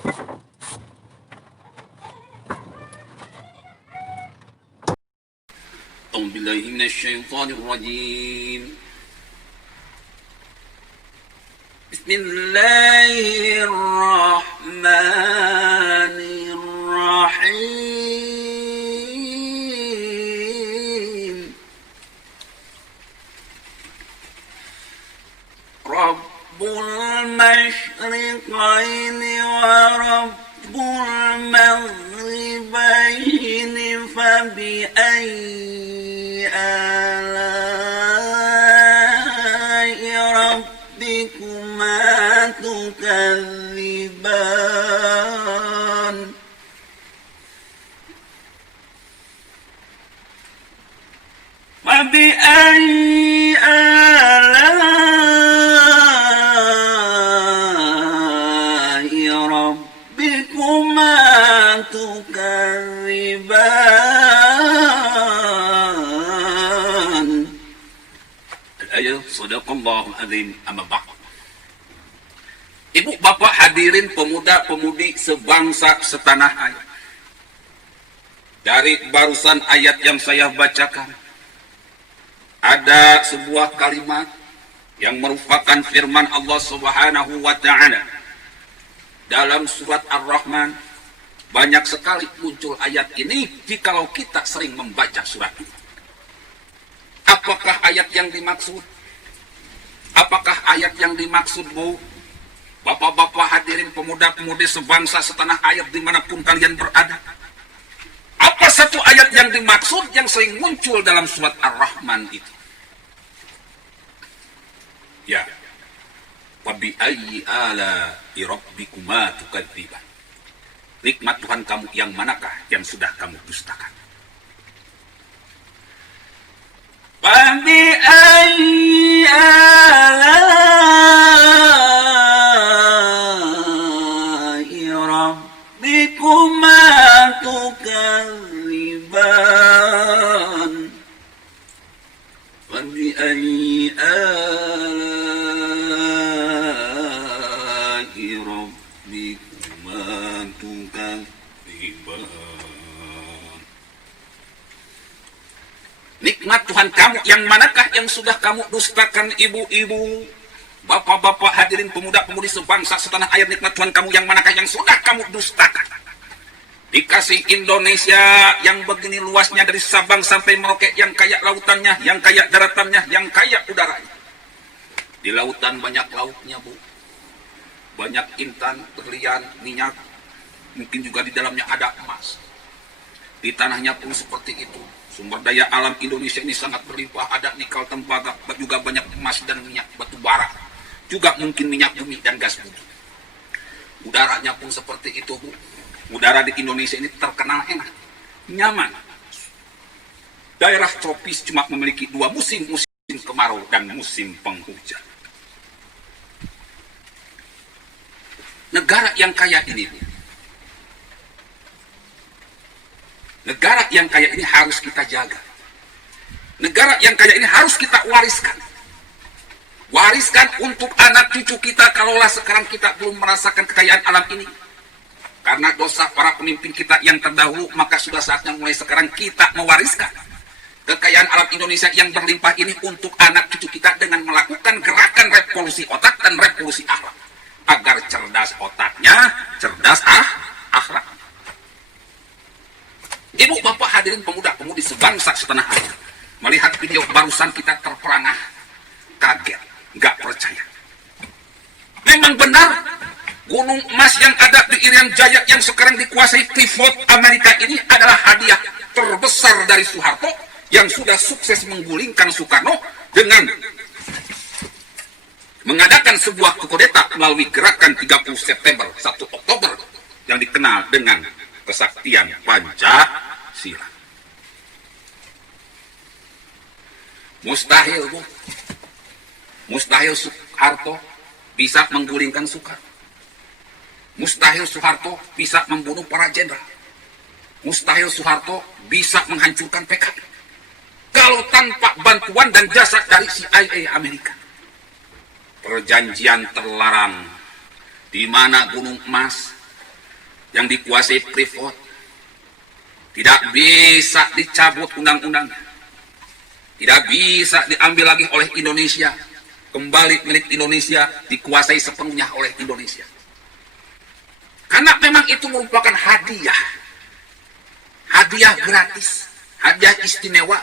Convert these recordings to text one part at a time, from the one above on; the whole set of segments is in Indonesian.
أعوذ بالله من الشيطان الرجيم. بسم الله الرحمن الرحيم. رب المشرقين ورب المغربين فبأي آلاء ربكما تكذبان فبأي آلاء ربكما تكذبان. Al-ayat Sadaqallahul Azim. Amma ba'd. Ibu bapak hadirin pemuda-pemudi sebangsa setanah air. Dari barusan ayat yang saya bacakan, ada sebuah kalimat yang merupakan firman Allah Subhanahu wa Ta'ala dalam surat Ar-Rahman. Banyak sekali muncul ayat ini jikalau kita sering membaca surat ini. Apakah ayat yang dimaksud? Apakah ayat yang dimaksud, Bu? Bapak-bapak hadirin pemuda-pemudi sebangsa setanah air dimanapun kalian berada. Apa satu ayat yang dimaksud yang sering muncul dalam surat Ar-Rahman itu? Ya. Wabi'ayyi ala'i rabbikuma tukadziban. Nikmat Tuhan kamu yang manakah yang sudah kamu dustakan? Wabi'ayyi ala'i rabbikuma tukadziban. Wabi'ayyi ala'i rabbikuma tukadziban. Nikmat Tuhan kamu yang manakah yang sudah kamu dustakan, ibu-ibu, bapak-bapak hadirin pemuda-pemudi sebangsa setanah air? Nikmat Tuhan kamu yang manakah yang sudah kamu dustakan? Dikasih Indonesia yang begini luasnya dari Sabang sampai Merauke, yang kaya lautannya, yang kaya daratannya, yang kaya udaranya. Di lautan banyak lautnya, Bu. Banyak intan, berlian, minyak. Mungkin juga di dalamnya ada emas. Di tanahnya pun seperti itu. Sumber daya alam Indonesia ini sangat berlimpah, ada nikel, tembaga, juga banyak emas dan minyak batu bara, juga mungkin minyak bumi dan gas bumi. Udaranya pun seperti itu, Bu. Udara di Indonesia ini terkenal enak, nyaman. Daerah tropis cuma memiliki dua musim, musim kemarau dan musim penghujan. Negara yang kaya ini, Bu, negara yang kaya ini harus kita jaga. Negara yang kaya ini harus kita wariskan. Wariskan untuk anak cucu kita kalaulah sekarang kita belum merasakan kekayaan alam ini. Karena dosa para pemimpin kita yang terdahulu, maka sudah saatnya mulai sekarang kita mewariskan kekayaan alam Indonesia yang berlimpah ini untuk anak cucu kita dengan melakukan gerakan revolusi otak dan revolusi akhlak. Agar cerdas otaknya, cerdas akhlak. Ibu bapak hadirin pemuda-pemudi sebangsa setanah air, melihat video barusan kita terperangah, kaget, nggak percaya. Memang benar, gunung emas yang ada di Irian Jaya yang sekarang dikuasai Freeport Amerika ini adalah hadiah terbesar dari Soeharto yang sudah sukses menggulingkan Soekarno dengan mengadakan sebuah kudeta melalui gerakan 30 September 1 Oktober yang dikenal dengan kesaktian Pancasila. Mustahil, Bu. Mustahil Soeharto bisa menggulingkan Soekarno. Mustahil Soeharto bisa membunuh para jenderal. Mustahil Soeharto bisa menghancurkan PKI. Kalau tanpa bantuan dan jasa dari CIA Amerika. Perjanjian terlarang di mana gunung emas yang dikuasai Freeport. Tidak bisa dicabut undang-undang. Tidak bisa diambil lagi oleh Indonesia. Kembali milik Indonesia, dikuasai sepenuhnya oleh Indonesia. Karena memang itu merupakan hadiah. Hadiah gratis. Hadiah istimewa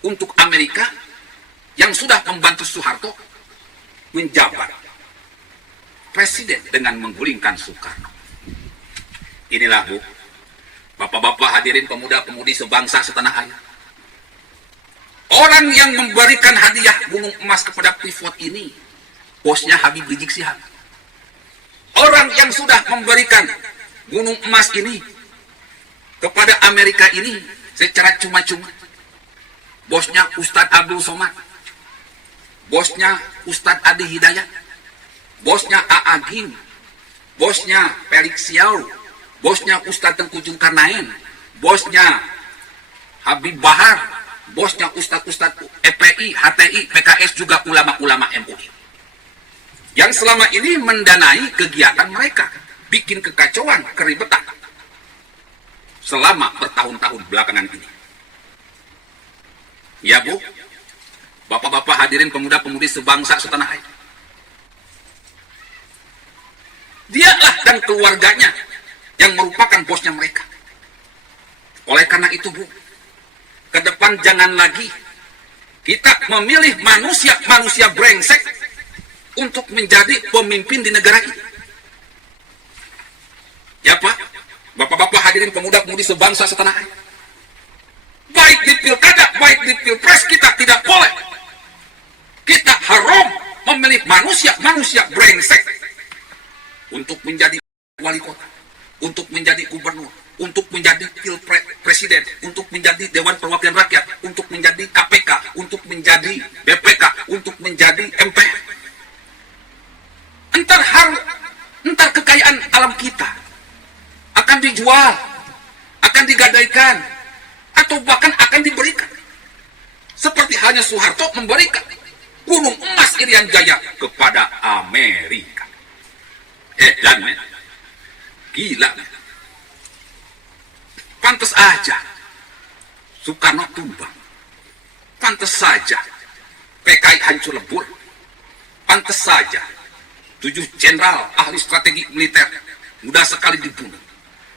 untuk Amerika yang sudah membantu Soeharto menjabat presiden dengan menggulingkan Soekarno. Inilah, Bu, Bapak-bapak hadirin pemuda-pemudi sebangsa setanah air. Orang yang memberikan hadiah gunung emas kepada Freeport ini, bosnya Habib Rizik Syihab. Orang yang sudah memberikan gunung emas ini kepada Amerika ini secara cuma-cuma, bosnya Ustadz Abdul Somad, bosnya Ustadz Adi Hidayat, bosnya A. Agim, bosnya Felix Siau, bosnya Ustadz Tengku Zulkarnain, bosnya Habib Bahar, bosnya Ustadz-Ustadz FPI, HTI, PKS, juga ulama-ulama MUI. Yang selama ini mendanai kegiatan mereka, bikin kekacauan, keribetan selama bertahun-tahun belakangan ini. Ya, Bu, Bapak-bapak hadirin pemuda-pemudi sebangsa setanah air. Dialah dan keluarganya yang merupakan bosnya mereka. Oleh karena itu, Bu, ke depan jangan lagi kita memilih manusia-manusia brengsek untuk menjadi pemimpin di negara ini. Ya, Pak, Bapak-bapak hadirin pemuda-pemudi sebangsa setanah air. Baik di pilkada, baik di pilpres, kita tidak boleh. Kita haram memilih manusia-manusia brengsek untuk menjadi wali kota, untuk menjadi gubernur, untuk menjadi presiden, untuk menjadi Dewan Perwakilan Rakyat, untuk menjadi KPK, untuk menjadi BPK, untuk menjadi MPR. Entar kekayaan alam kita akan dijual, akan digadaikan, atau bahkan akan diberikan. Seperti halnya Soeharto memberikan gunung emas Irian Jaya kepada Amerika. Dan gila. Pantas aja Soekarno tumbang. Pantas saja PKI hancur lebur. Pantas saja 7 jenderal ahli strategi militer mudah sekali dibunuh.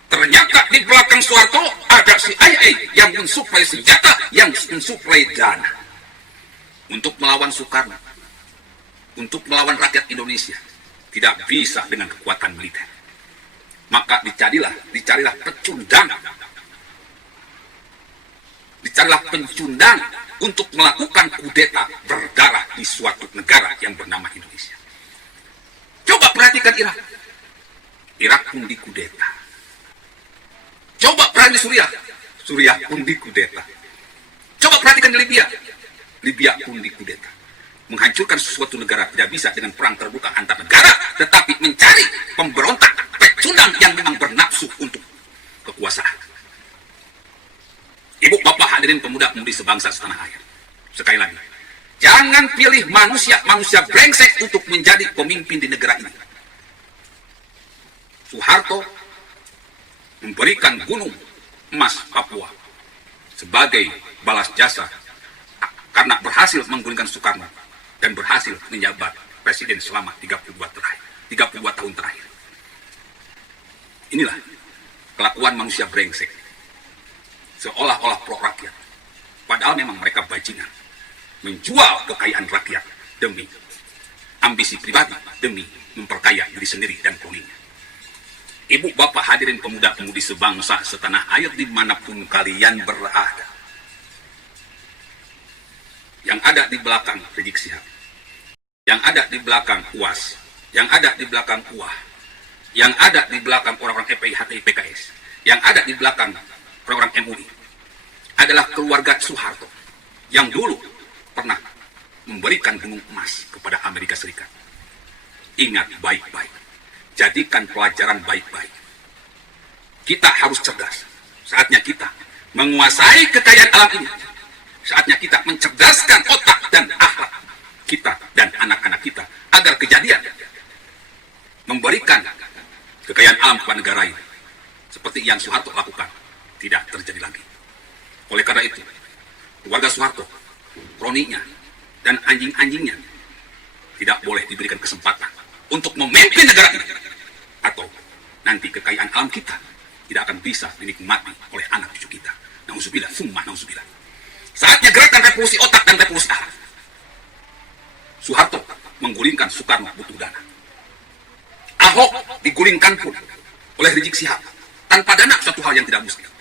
Ternyata di belakang Soeharto ada CIA yang mensuplai senjata, yang mensuplai dana untuk melawan Soekarno, untuk melawan rakyat Indonesia. Tidak bisa dengan kekuatan militer. Maka dicarilah pecundang. Dicarilah pencundang untuk melakukan kudeta berdarah di suatu negara yang bernama Indonesia. Coba perhatikan Irak. Irak pun dikudeta. Coba perang di Suriah. Suriah pun dikudeta. Coba perhatikan di Libya. Libya pun dikudeta. Menghancurkan suatu negara tidak bisa dengan perang terbuka antar negara, tetapi mencari pemberontak, pecundang yang memang bernafsu untuk kekuasaan. Ibu, bapak, hadirin pemuda-pemudi sebangsa setanah air. Sekali lagi, jangan pilih manusia-manusia brengsek untuk menjadi pemimpin di negara ini. Soeharto memberikan gunung emas Papua sebagai balas jasa karena berhasil menggulingkan Soekarno dan berhasil menjabat presiden selama 32 tahun terakhir. Inilah kelakuan manusia brengsek. Seolah-olah pro rakyat. Padahal memang mereka bajingan. Menjual kekayaan rakyat demi ambisi pribadi, demi memperkaya diri sendiri dan kroninya. Ibu, bapak, hadirin pemuda-pemudi sebangsa setanah air dimanapun kalian berada. Yang ada di belakang Rizik Syihab, yang ada di belakang UAS, yang ada di belakang UAH, yang ada di belakang orang-orang FPI, HTI, PKS, yang ada di belakang orang-orang MUI, adalah keluarga Soeharto yang dulu pernah memberikan gunung emas kepada Amerika Serikat. Ingat baik-baik. Jadikan pelajaran baik-baik. Kita harus cerdas. Saatnya kita menguasai kekayaan alam ini. Saatnya kita mencerdaskan otak dan akhlak kita dan anak-anak kita agar kejadian memberikan kekayaan alam kepada negara ini yang Soeharto lakukan tidak terjadi lagi. Oleh karena itu, keluarga Soeharto, kroninya, dan anjing-anjingnya tidak boleh diberikan kesempatan untuk memimpin negara ini. Atau nanti kekayaan alam kita tidak akan bisa dinikmati oleh anak cucu kita. Nauzubillah, summa nauzubillah. Saatnya gerakan revolusi otak dan revolusi akal. Soeharto menggulingkan Soekarno butuh dana. Ahok digulingkan pun oleh Rizik Syihab tanpa dana, suatu hal yang tidak mustahil.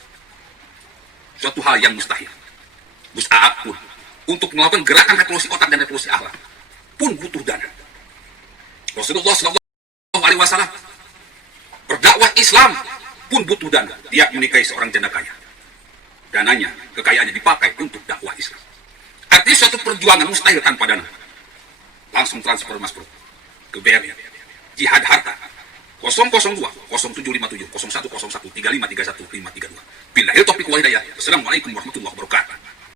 Suatu hal yang mustahil. Gus Aap pun untuk melakukan gerakan revolusi otak dan revolusi akhlak pun butuh dana. Rasulullah SAW berdakwah Islam pun butuh dana. Dia menikahi seorang janda kaya. Dananya, kekayaannya dipakai untuk dakwah Islam. Artinya suatu perjuangan mustahil tanpa dana. Langsung transfer Mas Bro ke BRI. Jihad harta 002 0757 0101 3531 532. Billahil taufiq wal hidayah. Assalamualaikum warahmatullahi wabarakatuh.